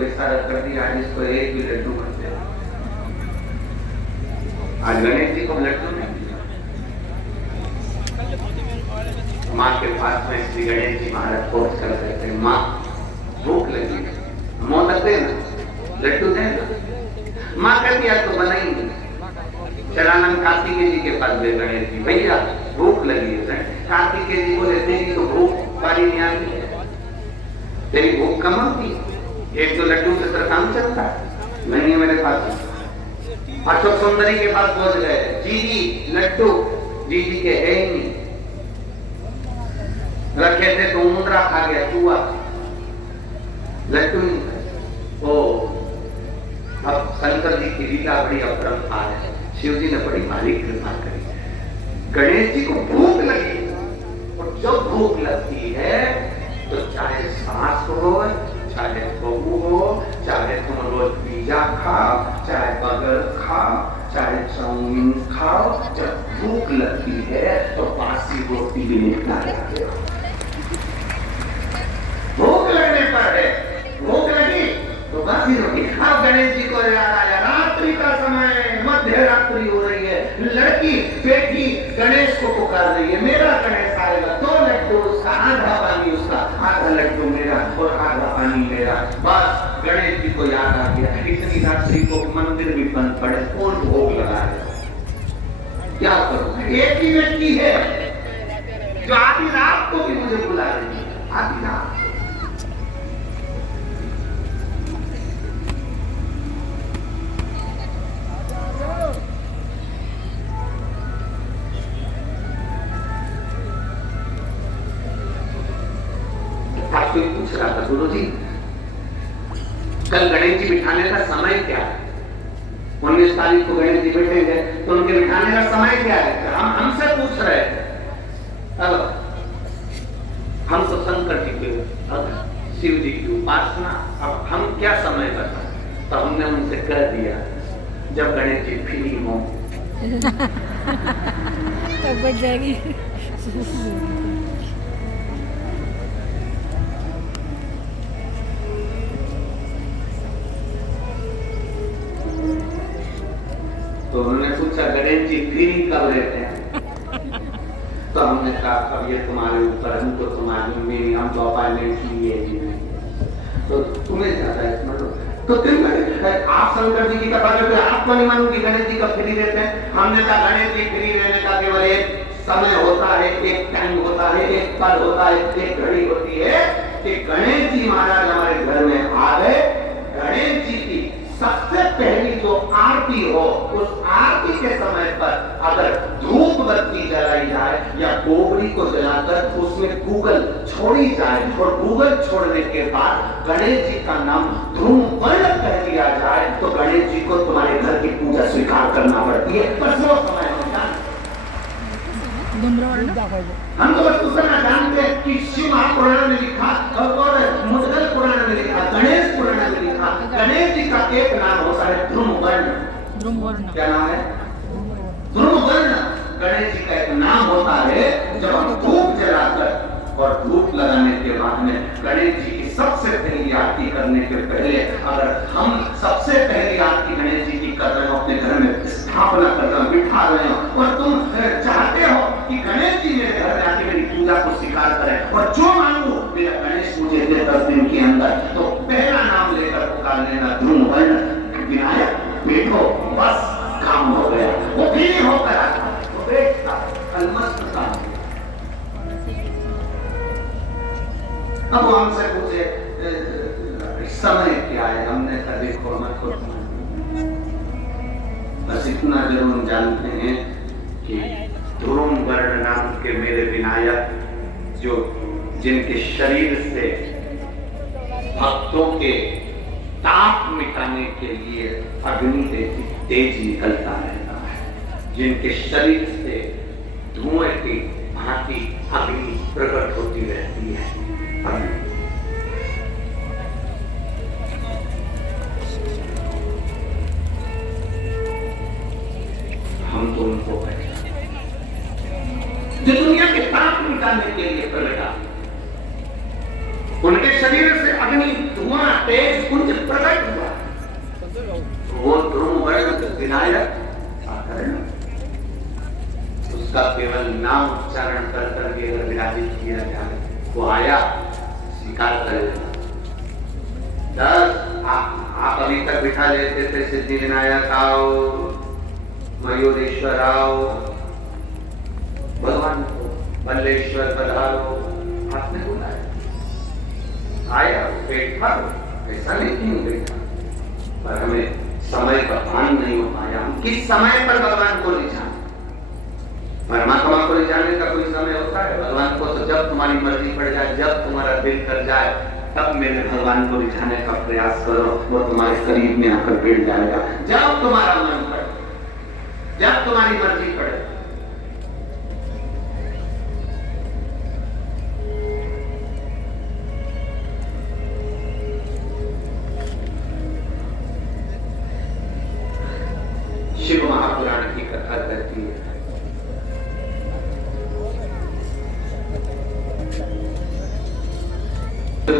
को इशारा कर दिया, आज इसको एक भी लड्डू मत दे। आज गणेश जी को लड्डू नहीं दिया। माँ के पास में श्री गणेश जी महाराज पहुंच कर कहते हैं, माँ भूख लगी, मोदक देना, लड्डू देना। माँ कहती है तो बनाएंगे। चलानंद कार्तिकेय जी के पास गए गणेश जी, भैया भूख लगी है। कार्तिकेय जी बोले तेरी तो भूख पारी नहीं आती है, तेरी भूख कम होती है, एक दो लड्डू से तेरा काम चलता है, नहीं है मेरे पास। अशोक सुंदरी के पास पहुंच गए, जी जी लड्डू, जी जी के है ही नहीं, रखे थे तो मुंद्रा खा गया चूहा, लड्डू नहीं। ओ अब शंकर जी की लीला बड़ी अपरंपार है। शिव जी ने बड़ी भारी कृपा करी। गणेश जी को भूख लगी, और जब भूख लगती है तो चाहे सास हो, चाहे बहू हो, चाहे तुम रोज पिज्जा खाओ, चाहे बर्गर खाओ, चाहे चाउमीन खाओ, जब भूख लगती है तो बासी रोटी भी निपटा जाते हो। भूख लगने पर है, भूख लगी तो बासी रोटी। अब गणेश जी को याद आया, रात्रि का समय, मध्य रात्रि हो रही है, लड़की बेटी गणेश को पुकार रही है, मेरा गणेश आएगा, 2 लड्डू उसका, आधा पानी उसका, आधा लड्डू मेरा और आधा पानी मेरा। बस गणेश जी को याद आ गया, इतनी रात्रि को मंदिर भी बंद पड़े, कौन भोग लगाएगा, क्या करूं? एक ही व्यक्ति है जो आधी रात को भी मुझे बुला रही है, आधी रात। कोई पूछ रहा था, गुरु जी कल गणेश जी बिठाने का समय क्या है? 19 तारीख को गणेश जी बैठेंगे, तो उनके बिठाने का समय क्या है? हम हमसे पूछ रहे थे। अब हम तो शंकर जी के, शिव जी की उपासना, अब हम क्या समय बताएं? तो हमने उनसे कह दिया, जब गणेश जी फ्री हो तब बच जाएगी। तो उन्होंने पूछा गणेश जी फ्री कब रहते हैं? तो हमने कहा अब ये तुम्हारे ऊपर, हम तो तुम्हारी मेरी, हम तो अपॉइंटमेंट लिए जी, तो तुम्हें ज्यादा है मतलब। तो आप शंकर जी की कथा करते, आपको नहीं मालूम कि गणेश जी कब फ्री रहते हैं? हमने कहा गणेश जी फ्री रहने का केवल एक समय होता है, एक टाइम होता है, एक पल होता है, एक घड़ी होती है कि गणेश जी महाराज हमारे घर में आ गए। गणेश जी की सबसे पहली जो आरती हो, उस आरती के समय पर अगर धूप बत्ती जलाई जाए या गोबरी को जलाकर उसमें गूगल छोड़ी जाए, और गूगल छोड़ने के बाद गणेश जी का नाम धूम वर्ण कह दिया जाए, तो गणेश जी को तुम्हारे घर की पूजा स्वीकार करना पड़ती है। बस वो समय होता है। हम तो बस उतना जानते हैं कि शिव महापुराण में लिखा और मुद्गल पुराण में लिखा, गणेश पुराण में लिखा, गणेश जी का एक नाम होता है ध्रुववर्ण। क्या नाम है? ध्रुववर्ण। गणेश जी का एक नाम होता है। जब हम धूप जलाकर और धूप लगाने के बाद में गणेश जी की सबसे पहली आरती करने के पहले, अगर हम सबसे पहली आरती गणेश जी की कर रहे हो, अपने घर में स्थापना कर रहे हो, बिठा रहे हो, और तुम चाहते हो कि गणेश जी मेरे घर में आके मेरी पूजा को स्वीकार करें, और जो मांगू मेरा गणेश मुझे दे 10 दिन के अंदर, तो पहला नाम लेकर पुकार लेना ध्रुववर्ण विनायक, बैठो, बस काम हो गया। वो भी होकर आता, वो बैठता अलमस्त था। अब वो हमसे पूछे समय क्या है? हमने कहा देखो मत हो, बस इतना जरूर हम जानते हैं कि ध्रुववर्ण नाम के मेरे विनायक, जो जिनके शरीर से भक्तों के ताप मिटाने के लिए अग्नि तेज निकलता रहता है, जिनके शरीर से धुएं की भांति अग्नि प्रकट होती रहती है। हम तो उनको जो दुनिया के ताप मिटाने के लिए प्रकटा, उनके शरीर से अग्नि धुआं तेज कुंज प्रकट हुआ। वो ध्रुव वर्ण विनायक उसका केवल नाम उच्चारण कर करके अगर विराजित किया जाए वो आया स्वीकार करेगा। 10 आप अभी तक बिठा लेते थे सिद्धि विनायक आओ, मयूरेश्वर आओ, भगवान को बल्लेश्वर पधारो, आपने बुलाया, आया बैठा, ऐसा नहीं बैठा, पर हमें समय का भान नहीं हो पाया। हम किस समय पर भगवान को ले जाए? परमात्मा को ले जाने का कोई समय होता है? भगवान को तो जब तुम्हारी मर्जी पड़ जाए, जब तुम्हारा दिल कर जाए, तब मेरे भगवान को ले जाने का प्रयास करो, वो तुम्हारे करीब में आकर बैठ जाएगा। जब तुम्हारा मन पड़े, जब तुम्हारी मर्जी पड़े। शिव महापुराण की कथा कहती है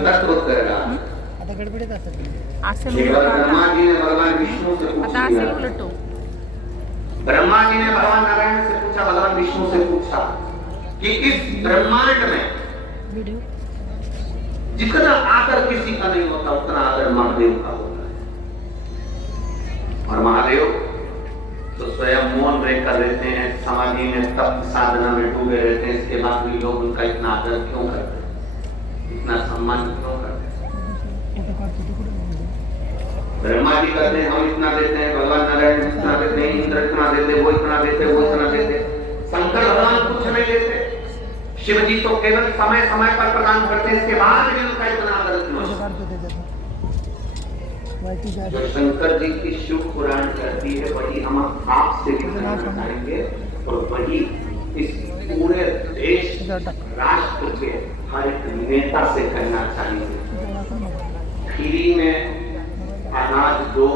तत्व कर रहा आता गडबडीत असतात असेल ब्रह्मा जी ने भगवान विष्णु से आता असेल पूछा, उलटो ब्रह्मा जी ने भगवान नारायण से पूछा, भगवान विष्णु से पूछा कि इस ब्रह्मांड में व्हिडिओ जितना आदर किसी का नहीं होता उतना आदर महादेव का होता है। और महादेव तो स्वयं मौन रहकर रहते हैं, समाधि में तप साधना में डूबे रहते हैं, इसके बाद भी लोग उनका इतना आदर क्यों करते हैं, इतना सम्मान क्यों करते हैं? ब्रह्मा जी करते हैं, हम इतना देते हैं, भगवान नारायण इतना देते हैं, इंद्र इतना देते, वो इतना देते, वो इतना देते, शंकर भगवान कुछ नहीं देते। शिव जी तो केवल समय समय पर प्रदान करते हैं, इसके बाद भी उनका इतना आदर क्यों? जो शंकर जी की शिव पुराण कहती है वही हम आपसे कहना चाहेंगे, और वही इस पूरे देश राष्ट्र के हर एक नेता से कहना चाहेंगे। फ्री में अनाज दो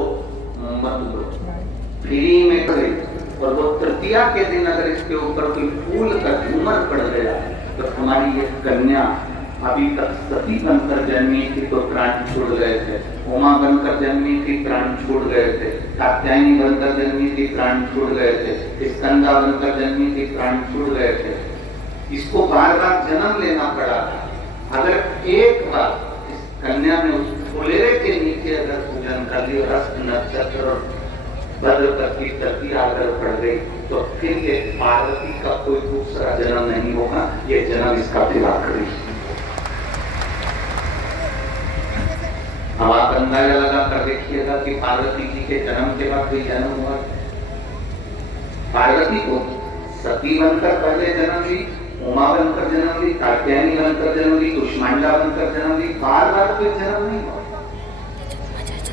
मत दो, फ्री में करें, और वो तृतीया के दिन अगर इसके ऊपर कोई फूल का झूमर पड़ गया तो हमारी ये कन्या अभी तक सती बनकर जन्मी थी तो प्राण छोड़ गए थे, उमा बनकर जन्मी थी प्राण छोड़ गए थे, कात्यायनी बनकर जन्मी थी प्राण छोड़ गए थे, स्कंदा बनकर जन्मी थी प्राण छोड़ गए थे। इसको बार बार जन्म लेना पड़ा था। अगर एक बार इस कन्या ने उस फुलेरे के नीचे अगर पूजन कर लिया, रक्त नक्षत्र और भद्रपद की तृतीया अगर पड़ गई तो फिर ये पार्वती का कोई दूसरा जन्म नहीं होगा, ये जन्म इसका फिर आखिरी। अब आप अंदाजा लगा कर देखिएगा कि पार्वती जी के जन्म के बाद कोई जन्म हुआ? पार्वती को सती बनकर पहले जन्म ली, उमा बनकर जन्म ली, कात्यायनी बनकर जन्म ली, कुष्मांडा बनकर जन्म ली, बार बार कोई जन्म नहीं हुआ।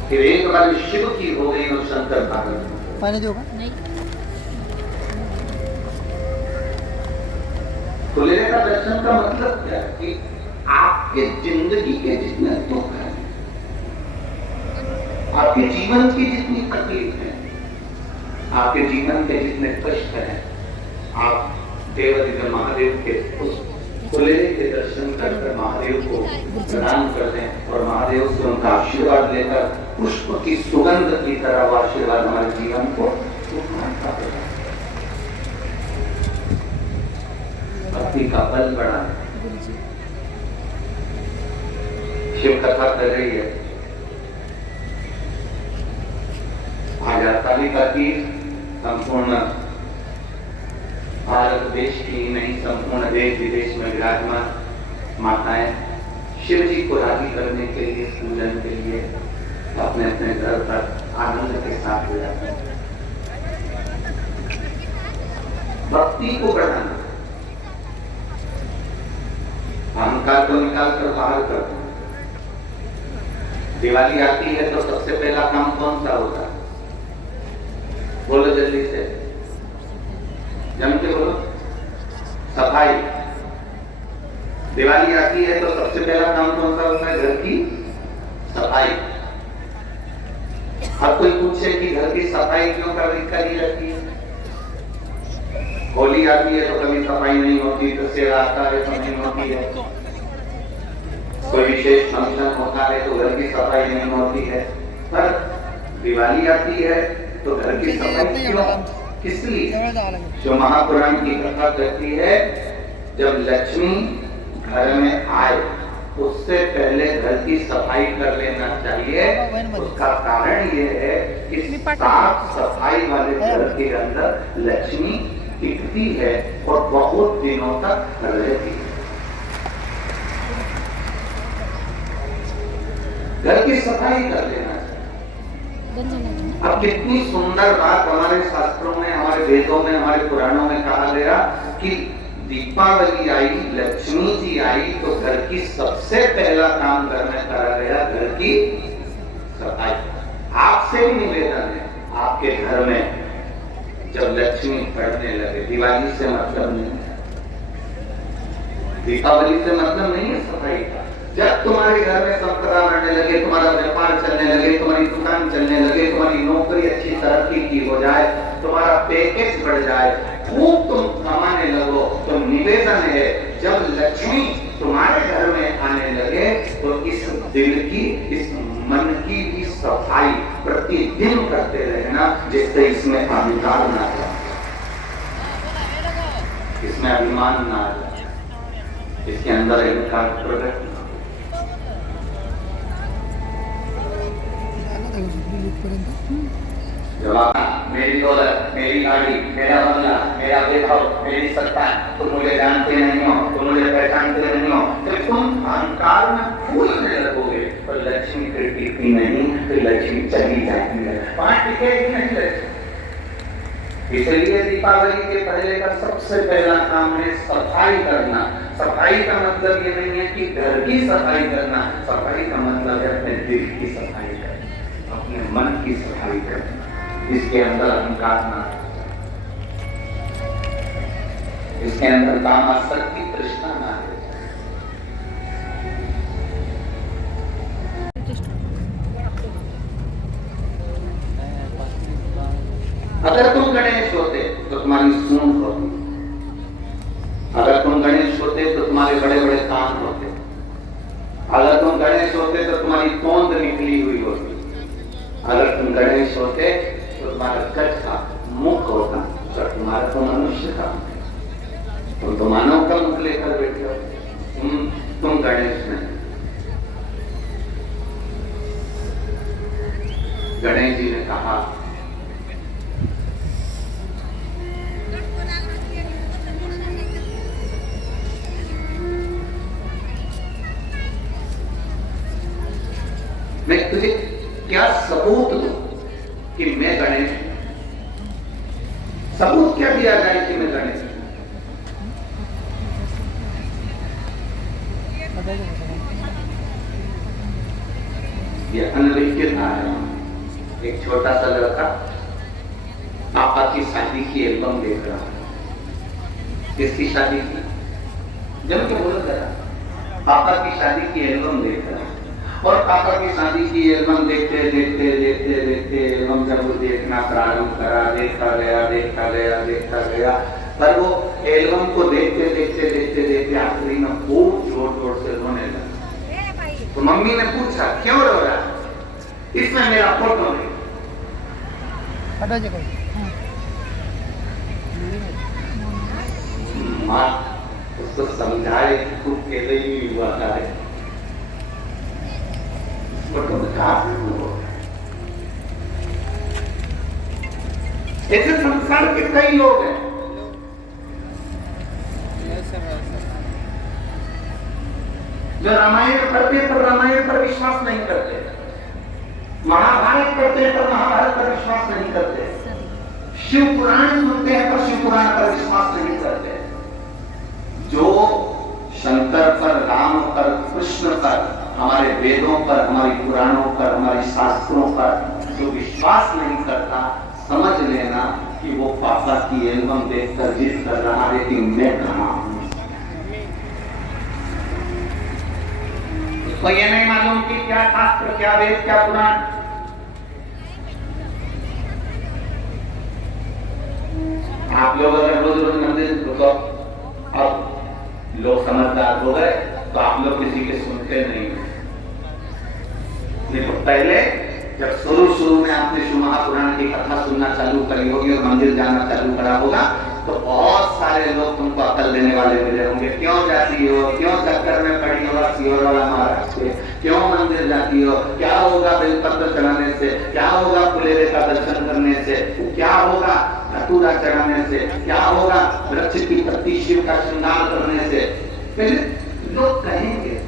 फिर एक बार शिव की हो गई और शंकर पार्वती। पानी दोगा नहीं खुलेरे का दर्शन का मतलब क्या है कि आपके जिंदगी के जितने दुख हैं, आपके जीवन की जितनी तकलीफ है, आपके जीवन के जितने कष्ट हैं, आप देवाधिदेव महादेव के उस खुलेरे के दर्शन कर महादेव को प्रणाम कर दें और महादेव से उनका आशीर्वाद लेकर पुष्प की सुगंध की तरह वो आशीर्वाद हमारे जीवन को भक्ति का बल बढ़ा है। शिव कथा कर रही है आज हरतालिका की संपूर्ण भारत देश की नहीं संपूर्ण देश विदेश में विराजमान माताएं शिव जी को राजी करने के लिए, पूजन के लिए अपने अपने घर पर आनंद के साथ ले जाते हैं। भक्ति को बढ़ाना, अहंकार को निकाल कर बाहर कर दो। दिवाली आती है तो सबसे पहला काम कौन सा होता है? बोलो जल्दी से, जम के बोलो। सफाई। दिवाली आती है तो सबसे पहला काम कौन सा होता है? घर की सफाई। अब कोई पूछे कि घर की सफाई क्यों करी जाती है? होली आती है तो कभी सफाई नहीं होती, दशहरा आता है तो नहीं होती है। कोई विशेष फंक्शन होता है तो घर की सफाई नहीं होती है, पर दिवाली आती है तो घर की सफाई क्यों, किस लिए? जो महापुराण की कथा कहती है जब लक्ष्मी घर में आए उससे पहले घर की सफाई कर लेना चाहिए। उसका कारण ये है कि साफ सफाई वाले घर के अंदर लक्ष्मी टिकती है और बहुत दिनों तक रहती है। घर की सफाई कर लेना चाहिए। अब कितनी सुंदर बात हमारे शास्त्रों में, हमारे वेदों में, हमारे पुराणों में कहा गया कि दीपावली आई, लक्ष्मी जी आई तो घर की सबसे पहला काम करने करा गया घर की सफाई। आपसे भी निवेदन है, आपके घर में जब लक्ष्मी पढ़ने लगे, दिवाली से मतलब नहीं है, दीपावली से मतलब नहीं है सफाई का। जब तुम्हारे घर में संपदा बढ़ने लगे, तुम्हारा व्यापार चलने लगे, तुम्हारी दुकान चलने लगे, तुम्हारी नौकरी अच्छी तरक्की की हो जाए, तुम्हारा पैकेज बढ़ जाए, खूब तुम कमाने लगो, तो निवेदन है जब लक्ष्मी तुम्हारे घर में आने लगे तो इस दिल की, इस मन की भी सफाई प्रतिदिन करते रहना, जिससे इसमें अभिमान ना जाए, इसमें अभिमान ना आ जाए, इसके अंदर अहंकार प्रकट। मेरी दौलत, मेरी गाड़ी, मेरा बंगला, मेरा वैभव, मेरी सत्ता, तुम मुझे जानते नहीं हो, तुम मुझे पहचानते नहीं हो, जब तुम अहंकार में फूलने लगोगे तो लक्ष्मी फिर टिकती नहीं, फिर लक्ष्मी चली जाती है, वहां टिकेगी नहीं लक्ष्मी। इसलिए दीपावली के पहले का सबसे पहला काम है सफाई करना। सफाई का मतलब ये नहीं है कि घर की सफाई करना, सफाई का मतलब है अपने दिल की सफाई करना, अपने मन की सफाई करना, इसके अंदर अहंकार ना, इसके अंदर कामासक्ति तृष्णा ना है। अगर तुम गणेश होते तो तुम्हारी सूंड होती, अगर तुम गणेश होते तो तुम्हारे बड़े बड़े कान होते, अगर तुम गणेश होते तो तुम्हारी तोंद निकली हुई होती, अगर तुम गणेश होते तो तुम्हारा कट का मुख होता, तो तुम्हारा तो मनुष्य का, तुम तो मानव का मुख लेकर बैठे हो, तुम गणेश नहीं। गणेश जी ने कहा मैं तुझे क्या सबूत दूं कि मैं गणेश हूं? सबूत क्या दिया जाए कि मैं गणेश हूं? ये अनलिखित है। एक छोटा सा लड़का पापा की शादी की एल्बम देख रहा है। किसकी शादी की? जब क्या बोला जरा, पापा की शादी की एल्बम देख रहा है। और पापा की शादी की एल्बम देखते देखते देखते देखते एल्बम जब वो देखना प्रारंभ करा, देखता गया, पर वो एल्बम को देखते देखते आखिरी में खूब जोर जोर से रोने लगा। तो मम्मी ने पूछा क्यों रो रहा है? इसमें मेरा फोटो नहीं। माँ उसको समझाए खूब अकेले ही हुआ था, ऐसे संसार के कई लोग हैं जो रामायण पढ़ते पर रामायण पर विश्वास नहीं करते, महाभारत पढ़ते पर महाभारत पर विश्वास नहीं करते, शिव पुराण सुनते हैं पर शिव पुराण पर विश्वास नहीं करते। जो शंकर पर, राम पर, कृष्ण पर, हमारे वेदों पर, हमारी पुराणों पर, हमारे शास्त्रों पर जो विश्वास नहीं करता, समझ लेना कि वो पापा की एल्बम देखकर जिद कर रहा है कि मैं कहां हूं। उसको ये नहीं मालूम कि क्या शास्त्र, क्या वेद, क्या पुराण। आप लोग अगर रोज रोज मंदिर, तो अब लोग समझदार हो गए, तो आप लोग किसी के सुनते नहीं हो। नहीं तो पहले जब शुरू में आपने शिव महापुराण की कथा सुनना चालू करी होगी और मंदिर जाना चालू करा होगा तो बहुत सारे लोग तुमको अकल देने वाले मिले होंगे। क्यों जाती हो, क्यों चक्कर में पड़ी हो सियोर वाला महाराज के, क्यों मंदिर जाती हो, क्या होगा बेलपत्र चढ़ाने से, क्या होगा फुलेरे का दर्शन करने से, क्या होगा धतूरा चढ़ाने से, क्या होगा वृक्ष की पत्ती शिव का श्रृंगार करने से। फिर लोग कहेंगे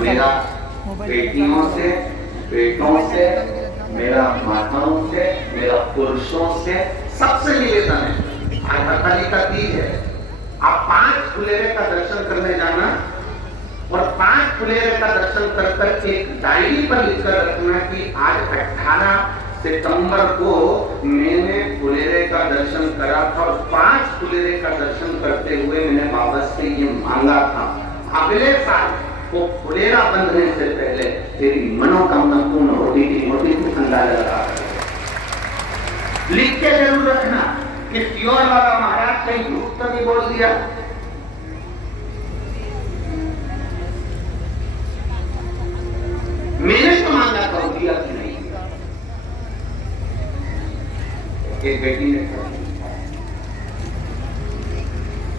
मेरा बेटियों से, बेटों से, मेरा माताओं से, मेरा पुरुषों से सबसे निवेदन है। आज हरताली का तीज है, आप 5 फुलेरे का दर्शन करने जाना और 5 फुलेरे का दर्शन कर कर एक डायरी पर लिखकर रखना कि आज 18 सितंबर को मैंने फुलेरे का दर्शन करा था और 5 फुलेरे का दर्शन करते हुए मैंने बाबा से ये मांगा था अगले साल वो फुलेरा बंधने से पहले तेरी मनोकामना पूर्ण होगी कि मोटी को अंदाजा लगा। लिख के जरूर रखना कि सियोर वाला महाराज कहीं झूठ तो नहीं बोल दिया। मैंने तो मांगा था दिया कि नहीं दिया। एक बेटी ने कहा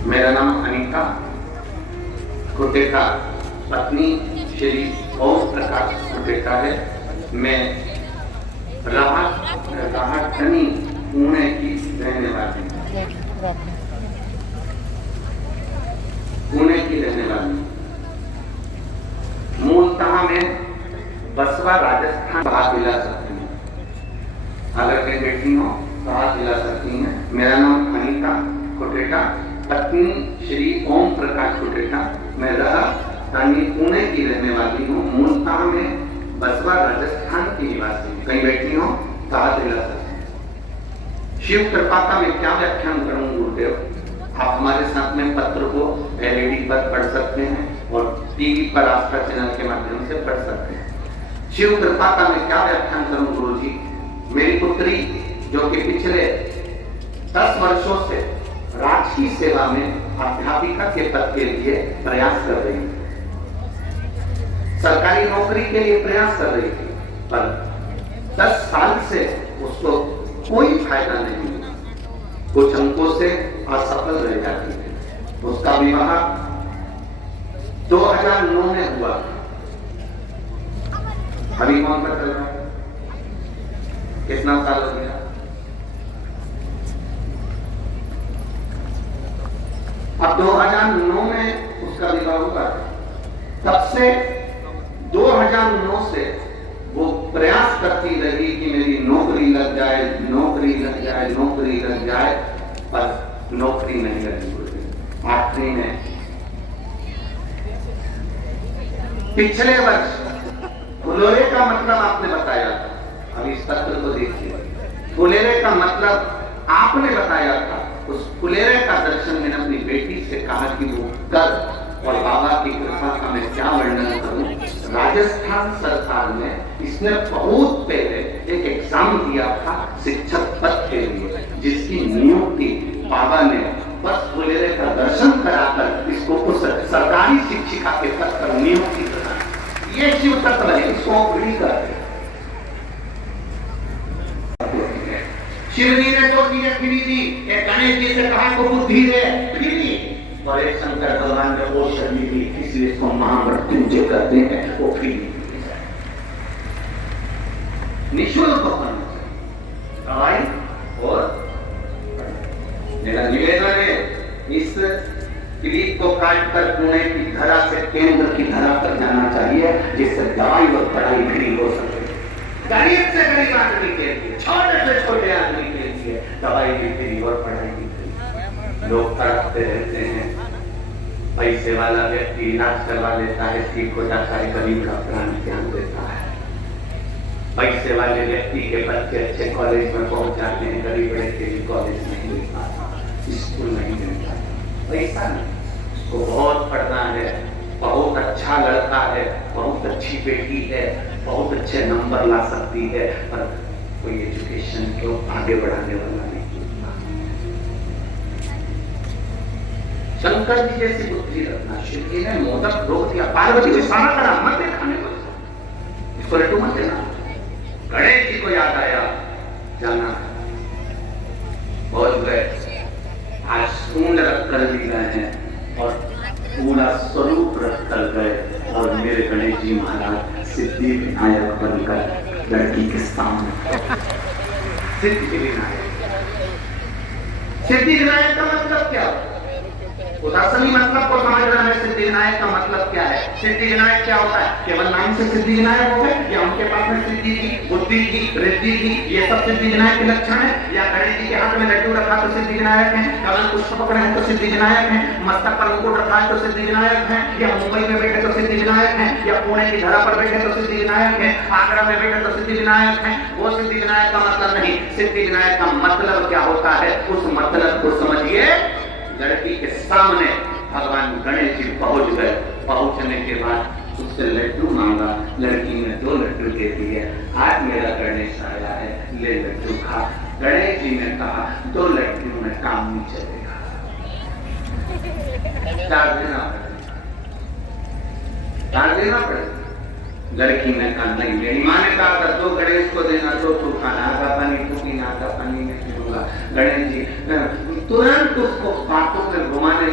मेरा नाम अनीता कुटेका पत्नी श्री ओम प्रकाश कुटेका है। मैं राहटनी पुणे की रहने वाली हूँ। पुणे की रहने वाली मूलतः मैं बसवा राजस्थान बात दिला सकती हूँ। अगर कोई बेटी हो तो बात दिला सकती हैं। मेरा नाम अनीता कुटेका पत्नी श्री ओम प्रकाश कुटेका। मैं राजस्थानी पुणे की रहने वाली हूँ। मूलतः मैं बसवा राजस्थान की निवासी हूँ। कहीं बैठी हो कहा दिला सकते। शिव कृपा का मैं क्या व्याख्यान करूँ गुरुदेव। आप हमारे साथ में पत्र को एलईडी पर पढ़ सकते हैं और टीवी पर आस्था चैनल के माध्यम से पढ़ सकते हैं। शिव कृपा का मैं क्या व्याख्यान करूँ गुरु जी। मेरी पुत्री जो कि पिछले 10 वर्षों से राजकीय सेवा में अध्यापिका के पद के लिए प्रयास कर रही थी, सरकारी नौकरी के लिए प्रयास कर रही थी, पर 10 साल से उसको कोई फायदा नहीं मिला। कुछ अंकों से असफल रह जाती थी। उसका विवाह 2009 में हुआ। अभी कौन सा चल रहा है, कितना साल हो गया। अब 2009 में उसका विवाह हुआ। तब से 2009 से वो प्रयास करती रही कि मेरी नौकरी लग जाए, नौकरी लग जाए, नौकरी लग जाए, पर नौकरी नहीं लगी। आखिरी में पिछले वर्ष फुलेरे का मतलब आपने बताया था। अभी इस पत्र को देखिए। फुलेरे का मतलब आपने बताया था। उस फुलेरे का दर्शन मैंने अपनी बेटी से कहा कि वो कर, और बाबा की कृपा का मैं क्या वर्णन करूं। राजस्थान सरकार ने इसने बहुत पहले एक एग्जाम दिया था शिक्षक पद के लिए, जिसकी नियुक्ति बाबा ने बस फुलेरे का दर्शन कराकर इसको उस सरकारी शिक्षिका के पद पर नियुक्ति करा। ये शिव तत्व है, इसको पीढ़ी करते। शिव जी ने जो चीजें फिरी दी, एक गणेश जी से कहा को बुद्धि दे, फिरी, और एक शंकर भगवान ने वो शरीर दी, इसलिए इसको महामृत्युंजय कहते हैं। वो फिरी निःशुल्क होना दवाई। और मेरा निवेदन है इस क्लिप को काटकर पुणे की धरा से केंद्र की धरा पर जाना चाहिए, जिससे दवाई और पढ़ाई फ्री हो सके। गरीब से गरीब आदमी के लिए, छोटे से छोटे आदमी के लिए दवाई भी फ्री और पढ़ाई भी फ्री। लोग तड़पते रहते हैं। पैसे वाला व्यक्ति इलाज करवा लेता है, ठीक हो जाता है, गरीब का प्राण त्याग देता है। पैसे वाले व्यक्ति के बच्चे अच्छे कॉलेज में पहुंच जाते हैं, गरीब व्यक्ति भी कॉलेज नहीं मिल पाता, स्कूल नहीं मिल पाता। पैसा नहीं, उसको बहुत पढ़ना है, बहुत अच्छा लड़का है, बहुत अच्छी बेटी है, बहुत अच्छे नंबर ला सकती है, पर कोई एजुकेशन को आगे बढ़ाने वाला नहीं। शंकर जी जैसी बुद्धि रखना। शिव जी ने मोदक रोक दिया, पार्वती को इशारा करा मत दे खाने को, इसको लड्डू मत देना। गणेश जी को याद आया जाना बहुत गए, आज सूंड रख कर भी गए हैं और पूरा स्वरूप रख कर गए और मेरे गणेश जी महाराज सिद्धि विनायक बनकर लड़की के सामने। सिद्धि विनायक, सिद्धि विनायक का मतलब क्या? उस असली मतलब को समझना है। सिद्धि विनायक का मतलब क्या है? सिद्धि विनायक क्या होता है? केवल नाम से सिद्धि विनायक हो गए, या उनके पास में सिद्धि थी, बुद्धि थी, रिद्धि थी, ये सब सिद्धि विनायक के लक्षण है? या गणेश जी के हाथ में लड्डू रखा तो सिद्धि विनायक है, कमल पुष्प पकड़े हैं तो सिद्धि विनायक है, मस्तक पर मुकुट रखा है तो सिद्धि विनायक है, या मुंबई में बैठे तो सिद्धि विनायक है, या पुणे की धरा पर बैठे तो सिद्धि विनायक है, आगरा में बैठे तो सिद्धि विनायक है? वो सिद्धि विनायक का मतलब नहीं। सिद्धि विनायक का मतलब क्या होता है? उस मतलब को समझिए। लड़की के सामने भगवान गणेश जी पहुंच गए। पहुंचने के बाद उससे लड्डू मांगा, लड़की ने 2 लड्डू दे दिए। आज मेरा गणेश आया है, ले लड्डू खा। गणेश जी ने कहा 2 लड्डू में काम नहीं चलेगा, 4 देना पड़ेगा, 4 देना पड़ेगा। लड़की ने कहा नहीं, मेरी माँ ने कहा था 2 गणेश को देना, तो तू खाना का पानी, तू पीना का पानी नहीं पीऊंगा। गणेश जी तुरंत उसको बातों में घुमाने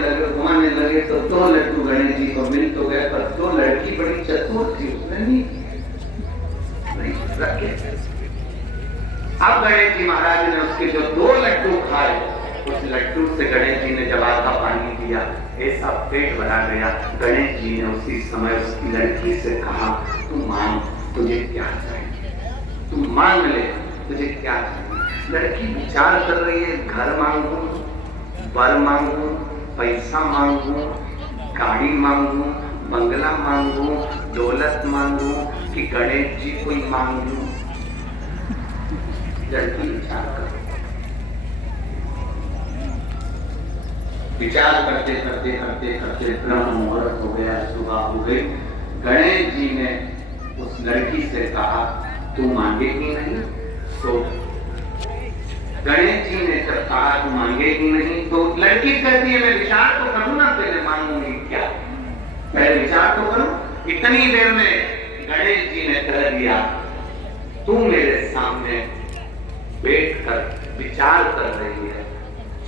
लगे तो 2 लड्डू गणेश जी को मिल तो गए, पर 2 लड़की बड़ी चतुर थी, उसने नहीं रखे। अब गणेश जी महाराज ने उसके जो 2 लड्डू खाए, उस लड्डू से गणेश जी ने जब आधा पानी दिया, ऐसा पेट भरा गया। गणेश जी ने उसी समय उसकी लड़की से कहा तू मांग, तुझे क्या चाहिए, तू मांग ले, तुझे क्या चाहिए। लड़की विचार कर रही है, घर मांगू, वर मांगू, पैसा मांगू, गाड़ी मांगू, बंगला मांगू, दौलत मांगू कि गणेश जी को ही मांगू। लड़की विचार कर, विचार करते करते करते करते ब्रह्म मुहूर्त हो गया, सुबह हो गई। गणेश जी ने उस लड़की से कहा तू मांगेगी नहीं? तो गणेश जी ने जब कहा तू मांगेगी नहीं, तो लड़की कहती है मैं विचार तो करूं ना, पहले मांगूंगी क्या, पहले विचार तो करूं। इतनी देर में गणेश जी ने कह दिया तू मेरे सामने बैठकर विचार कर रही है,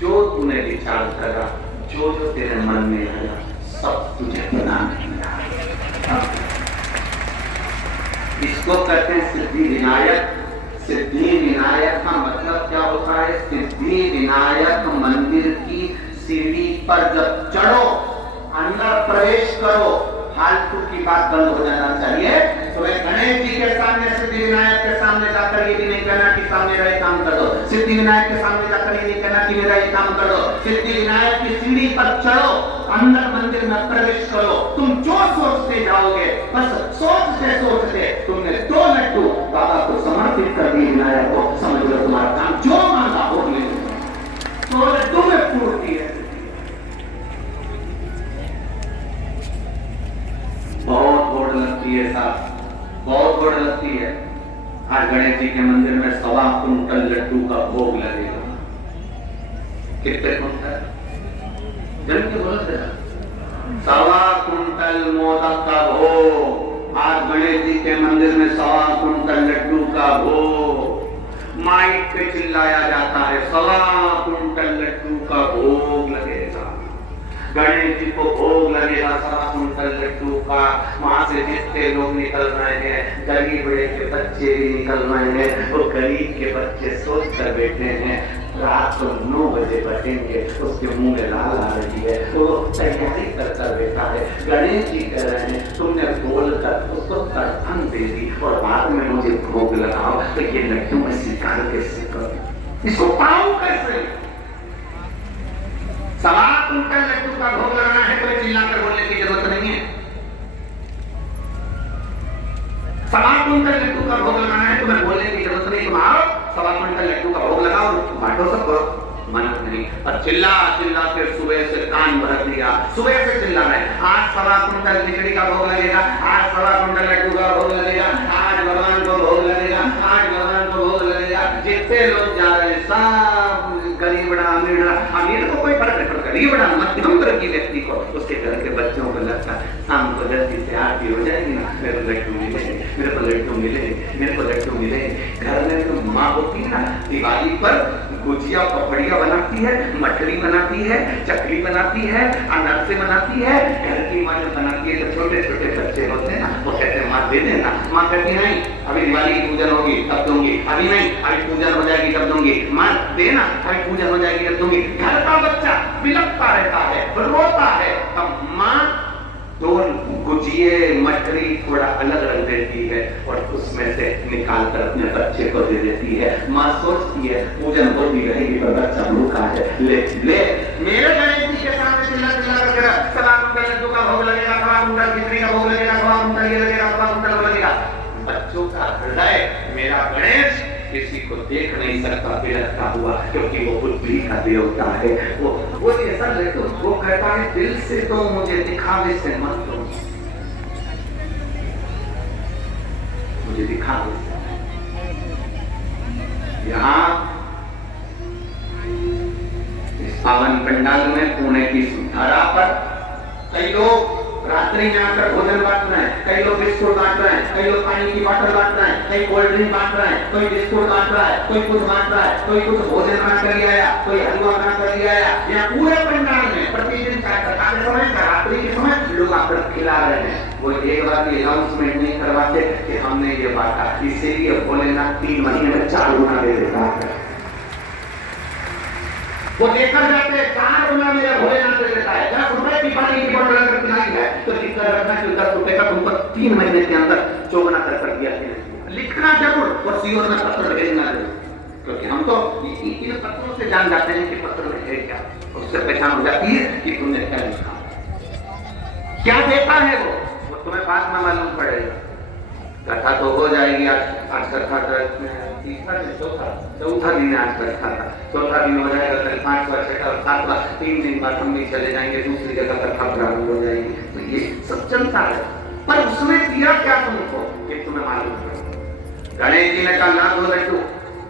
जो तूने विचार करा, जो जो तेरे मन में आया, सब तुझे पता नहीं आया। इसको कहते हैं सिद्धि विनायक। सिद्धि विनायक का मतलब क्या होता है? सिद्धि विनायक मंदिर की सीढ़ी पर जब चढ़ो, अंदर प्रवेश करो, फालतू की बात बंद हो जाना चाहिए। तो गणेश जी के सामने, सिद्धि विनायक के सामने जाकर ये भी नहीं कहना कि सामने रहे काम कर दो, सिद्धि विनायक के सामने जाकर ये नहीं कहना कि मेरा ये काम कर दो। सिद्धि विनायक की सीढ़ी पर चढ़ो, अंदर मंदिर में प्रवेश करो, तुम जो सोचते जाओगे, बस सोचते सोचते तुमने 2 लड्डू बाबा को समर्पित कर दिए, विनायक को, समझ लो तुम्हारा काम जो मांगा हो ले। 2 लड्डू में पूर्ति है। बहुत होड़ लगती है साहब, बहुत होड़ लगती है। आज गणेश जी के मंदिर में 1.25 कुंटल लड्डू का भोग लगेगा। कितने कुंटल? जन के बोला था 1.25 कुंटल मोदक का भोग। आज गणेश जी के मंदिर में 1.25 कुंटल लड्डू का भोग। माइक पे चिल्लाया जाता है 1.25 कुंटल लड्डू का भोग लगेगा। गणेश जी को भोग लगेगा 1.25 कुंटल लड्डू का। वहां से जितने लोग निकल रहे हैं, गरीब बड़े के बच्चे भी निकल रहे हैं। वो गरीब के बच्चे सोच कर बैठे हैं रात को 9 बजे बटेंगे, उसके मुंह में लाल आ रही है, वो तैयारी कर बैठा है। गणेश जी कह रहे हैं तुमने बोलकर उसको तड़पन दे दी और बाद में मुझे भोग लगाओ, तो ये लड्डू में स्वीकार कैसे करूं, इसको पाऊं कैसे? 1.25 कुंटल लड्डू का भोग लगाना है तो चिल्लाकर बोलने की जरूरत नहीं है। 1.25 कुंटल लड्डू का भोग लगाना है तो मैं बोलने की जरूरत नहीं। तुम आओ 1.25 कुंटल लड्डू का भोग लगाओ, बांटो सबको, मना नहीं। और चिल्ला चिल्ला के सुबह से कान भर दिया, सुबह से चिल्ला रहे आज 1.25 कुंटल खिचड़ी का भोग लगेगा, आज 1.25 कुंटल लड्डू का भोग लगेगा, आज भगवान को भोग लगेगा, आज भगवान को भोग लगेगा। जितने लोग जा रहे हैं सब गरीब बड़ा अमीर को कोई फर्क नहीं पड़ता, गरीब बड़ा मध्यम वर्ग की व्यक्ति को उसके घर के बच्चों को लगता है शाम को जल्दी से आरती हो जाएगी ना, मेरे को लड्डू मिले, मेरे को लड्डू मिले, मेरे को लड्डू मिले। घर में तो माँ होती ना दिवाली पर गुजिया पपड़िया बनाती है, मठरी बनाती है, चकली बनाती है, अनारसे बनाती है। घर की माँ जो बनाती है, तो छोटे छोटे बच्चे होते हैं ना, वो कहते हैं माँ दे देना। माँ कहती नहीं अभी दिवाली की पूजन होगी तब दूंगी, अभी नहीं अभी पूजन हो जाएगी तब दूंगी। माँ देना अभी पूजन हो जाएगी तब दूंगी। घर का बच्चा बिलखता रहता है, रोता है, अब माँ दो गुजिए मठरी थोड़ा अलग रख देती है और उसमें से निकाल कर अपने बच्चे को दे देती है। माँ सोचती है पूजन होती रहेगी पर बच्चा भूखा है, ले ले मेरे गणेश जी के सामने चिल्ला चिल्ला कर सवा कुंटल लड्डू का भोग लगेगा, सवा कुंटल खिचड़ी का भोग लगेगा, सवा कुंटल ये लगेगा, सवा कुंटल वो लगेगा। बच्चों का हृदय मेरा गणेश किसी को देख नहीं सकता बिलखता हुआ, क्योंकि वो बुद्धि का देवता है। वो ऐसा लड्डू वो कहता है दिल से तो मुझे दिखावे से मत दो, मुझे दिखावे से। यहाँ इस पावन पंडाल में पुणे की धरा पर कई लोग रात्रि में आकर भोजन बांट रहे हैं, कई लोग बिस्कुट बांट रहे हैं, कई लोग पानी की बोतल बांट रहे हैं, कई कोल्ड ड्रिंक बांट रहे हैं, कोई बिस्कुट बांट रहा है, कोई कुछ बांट रहा है, कोई कुछ भोजन बना कर ले आया, कोई हलवा बना कर ले आया। यहाँ पूरे पंडाल में प्रतिदिन समय रात्रि के समय लोग आकर खिला रहे हैं। वो एक बार भी अनाउंसमेंट नहीं करवाते कि हमने ये बांटा, इसीलिए भोलेनाथ 3 महीने में 4 गुना दे देता है। वो लेकर जाते 4 गुना मेरा भोलेनाथ दे देता है। 10 रुपए की पानी की बोतल अगर पिलाई है तो लिखकर रखना कि 10 रुपए का तुमको 3 महीने के अंदर 4 गुना कर दिया। लिखना जरूर और सीओ में पत्र भेजना जरूर, क्योंकि हम तो इन पत्रों से जान जाते हैं कि पत्र में है क्या, उससे पहचान हो जाती है कि तुमने क्या लिखा, क्या देता है वो तुम्हें बाद में मालूम पड़ेगा। कथा तो हो जाएगी आज कथा तीसरा दिन चौथा दिन आज कथा था, चौथा दिन हो जाएगा, कल 5वां 6वां 7वां 3 दिन बाद हम भी चले जाएंगे, दूसरी जगह कथा प्रारंभ हो जाएगी। तो ये सब चलता है, पर उसमें दिया क्या तुमको कि तुम्हें मालूम पड़े। गणेश जी ने कहा ना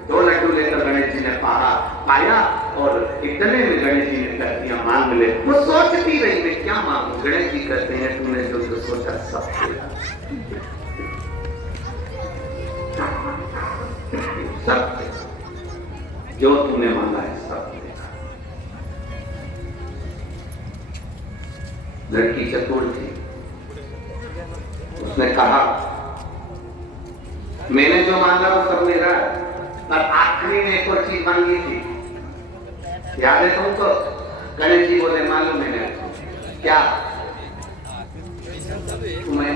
2 लड्डू लेकर गणेश जी ने पाया और इतने में गणेश जी ने कह दिया मांग ले। वो सोचती रही मैं क्या मांगू, गणेश जी कहते हैं तूने जो सोचा सब सब जो तूने मांगा है सब देगा। लड़की चतुर थी, उसने कहा मैंने जो मांगा वो सब मेरा है, पर आखिरी में एक और चीज मांगी थी, याद है तुमको? गणेश जी बोले मालूम है क्या? तुम्हें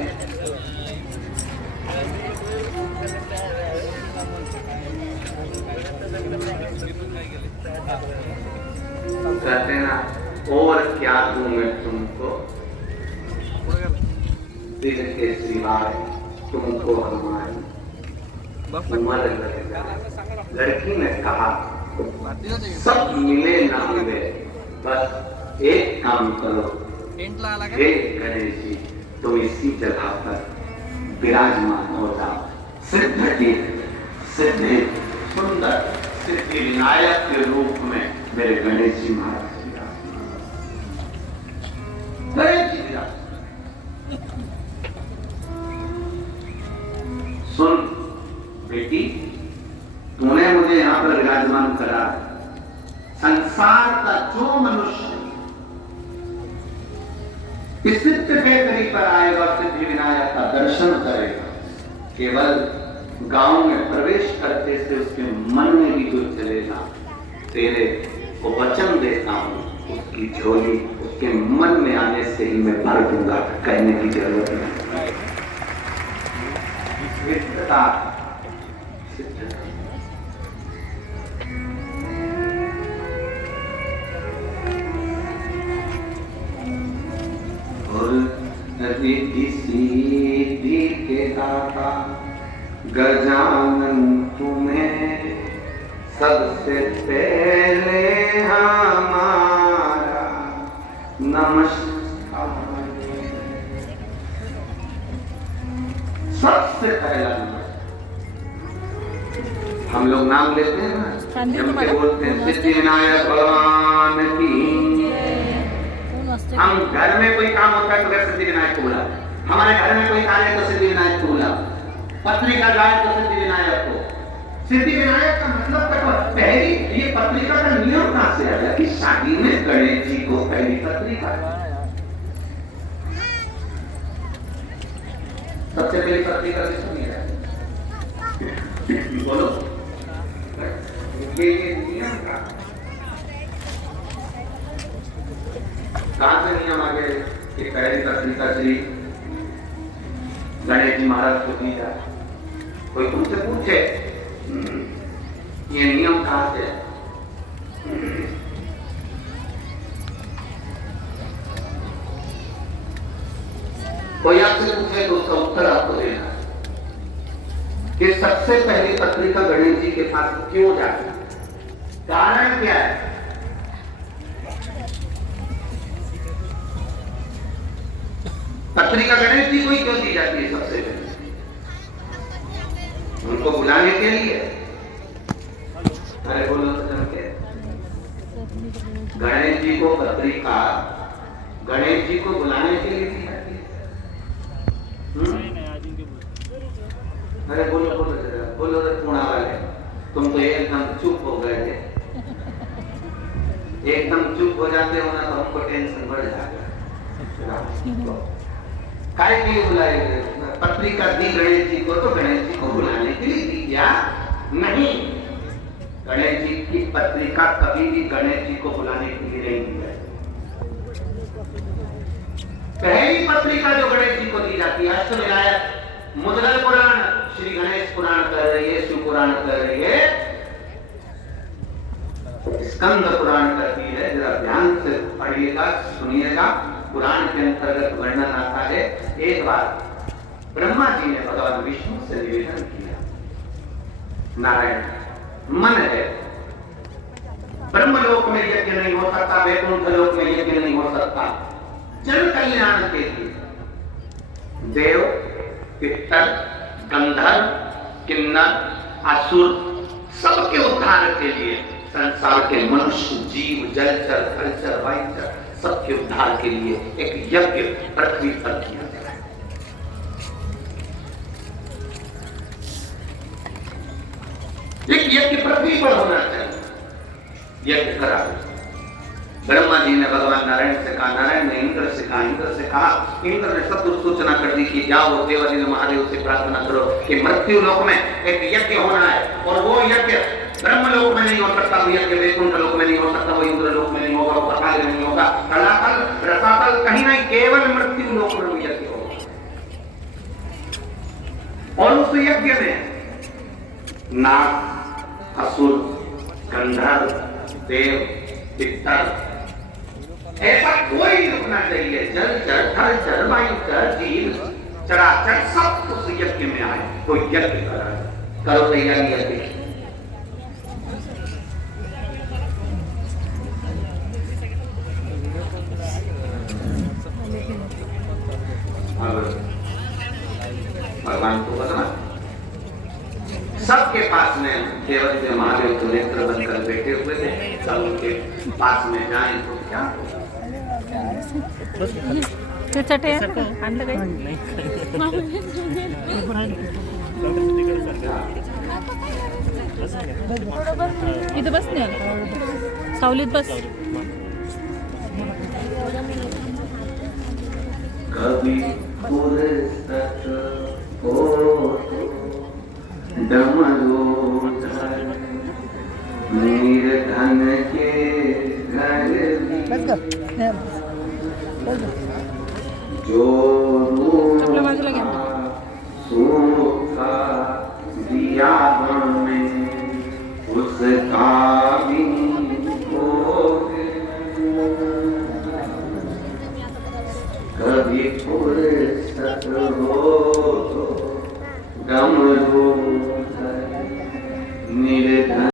कहते ना और क्या दूं मैं तुमको, दिल के सिवाय तुमको हमारी उम्र लगेगा। लड़की ने कहा सब मिले ना मिले, बस एक काम करो, हे गणेश जी तुम इसी जगह पर विराजमान हो जाओ। सिद्धि सुंदर सिद्धि विनायक के रूप में मेरे गणेश जी महाराज सुन बेटी, तूने मुझे यहां पर विराजमान करा, संसार का जो मनुष्य इस सिद्ध के करीब पर आएगा, सिद्धि विनायक का दर्शन करेगा, केवल गांव में प्रवेश करते से उसके मन में भी जो चलेगा, तेरे को वचन देता हूं, उसकी झोली उसके मन में आने से ही मैं भर दूंगा, कहने की जरूरत नहीं। सिद्धता सिद्धि के दाता गजानन तुम्हें सबसे पहले हमारा नमस्कार। सबसे पहला नमस्कार हम लोग नाम लेते हैं ना, चांदी जम के तुम्हाला? बोलते हैं सिद्धि विनायक भगवान की। कोण वाजते? हम घर में कोई काम होता है तो घर सिद्धि विनायक को बुला, हमारे घर में कोई कार्य है तो सिद्धि विनायक को बुला, पत्रिका जाए तो सिद्धि विनायक को। सिद्धि विनायक का मतलब तक पहली ये पत्रिका का नियम कहां से आया कि शादी में गणेश जी को पहली पत्रिका, सबसे पहली पत्रिका किसको दी जाती है? बोलो ये नियम का कहां से नियम आ गए कि पहली पत्रिका श्री गणेश जी महाराज को दी जाए? कोई तुमसे पूछे ये नियम कहां से है? कोई आपसे पूछे तो उसका उत्तर आपको देना है कि सबसे पहली पत्रिका गणेश जी के पास क्यों जाती है, कारण क्या है? पत्रिका गणेश जी को ही क्यों दी जाती है सबसे पहले? उनको बुलाने के लिए। अरे बोलो के गणेश जी को पत्रिका गणेश जी को बुलाने के लिए दी जाती है। अरे बोलो बोलो जरा बोलो रे पुणा वाले, तुम तो एकदम चुप हो गए थे, एकदम चुप हो जाते हो ना तो हमको टेंशन बढ़ जाता है। काय के लिए बुलाए गए? पत्रिका दी गणेश जी को तो गणेश जी को बुलाने के लिए दी क्या? नहीं, गणेश जी की पत्रिका कभी भी गणेश जी को बुलाने के लिए नहीं दी जाती। पहली पत्रिका जो गणेश जी को दी जाती है अष्टविनायक मुद्गल पुराण, श्री गणेश पुराण कर रही है, शिव पुराण कर रही है, स्कंद पुराण करती है। जरा ध्यान से पढ़िएगा, सुनिएगा। पुराण के अंतर्गत वर्णन आता है, एक बार ब्रह्मा जी ने भगवान विष्णु से निवेदन किया, नारायण मन है, ब्रह्मलोक में यज्ञ नहीं हो सकता, वैकुंठ लोक में यज्ञ नहीं हो सकता, जन कल्याण के लिए देव, पितर, गंधर्व, किन्नर, असुर सबके उद्धार के लिए, संसार के मनुष्य, जीव, जलचर, थलचर, वायुचर सबके उद्धार के लिए एक यज्ञ पृथ्वी पर किया गया है। एक यज्ञ पृथ्वी पर होना चाहिए, यज्ञ करा। ब्रह्मा जी ने भगवान नारायण से कहा, नारायण ने इंद्र से कहा, इंद्र से कहा, इंद्र ने सब सूचना कर दी कि जाओ देवादिदेव महादेव से प्रार्थना करो कि मृत्यु लोक में एक यज्ञ होना है, और वो यज्ञ ब्रह्मलोक में नहीं हो सकता, वो यज्ञ वैकुंठ लोक में नहीं हो सकता, वो इंद्र लोक में नहीं होगा, वो पाताल में नहीं होगा, तलातल रसातल कहीं नहीं, केवल मृत्यु लोक में वो यज्ञ होगा। और उस यज्ञ में नाग, असुर, गंधर्व, देव, पितर ऐसा कोई रुकना चाहिए, जल चर, थल चर, वायु चर, जीव चराचर सब उस यज्ञ में आए, तो यज्ञ करो तैयारी यज्ञ। भगवान को बता सबके पास में देवादिदेव महादेव को नेत्र बनकर बैठे हुए थे, सब उनके पास में जाए तो क्या चटे आणलं काही इथं बस नाही सावलीत बस. कभी फुर्सत हो डमरू निर्धन के घर जो